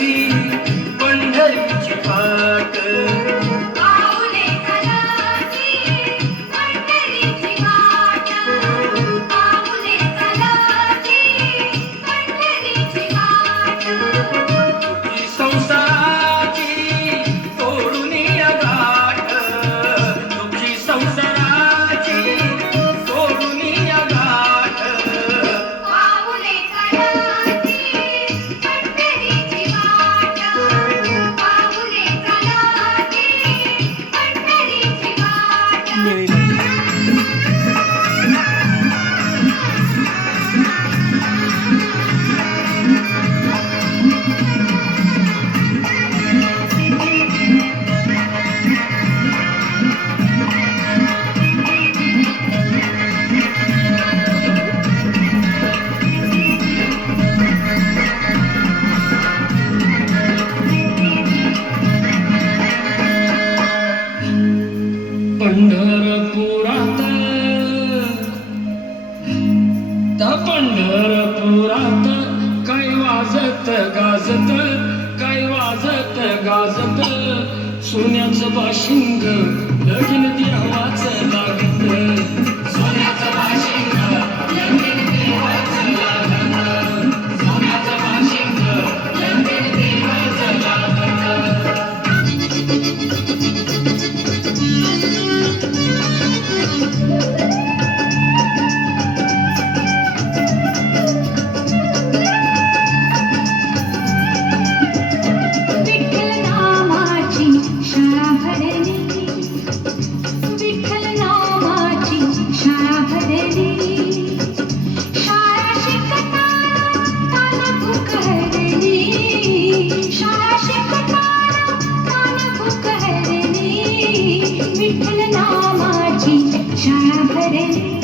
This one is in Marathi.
चालती पंढरीची वाट. पाऊले चालती पंढरीची वाट. पाऊले चालती पंढरीची वाट. तुझी संसाराची सोडून या गाठ. तुझी संसाराची सोडून या गाठ. पाऊले चालती पंढरीची वाट. पाऊले चालती पंढरीची वाट. पंढरपुरात त्या पंढरपुरात काही वाजत गाजत, काही वाजत गाजत सोन्याचं बाशिंग लगीन देवाचं लागत. सोन्याचं बाशिंग लगीन देवाचं लागत. सोन्याचं बाशिंग लगीन देवाचं लागत. विठ्ठल नामाची शाळा भरली. विठ्ठल नामाची शाळा भरली. शाळा शिकताना कान पुकारली. शाळा शिकताना कान पुकारली. विठ्ठल नामाची शाळा भरली.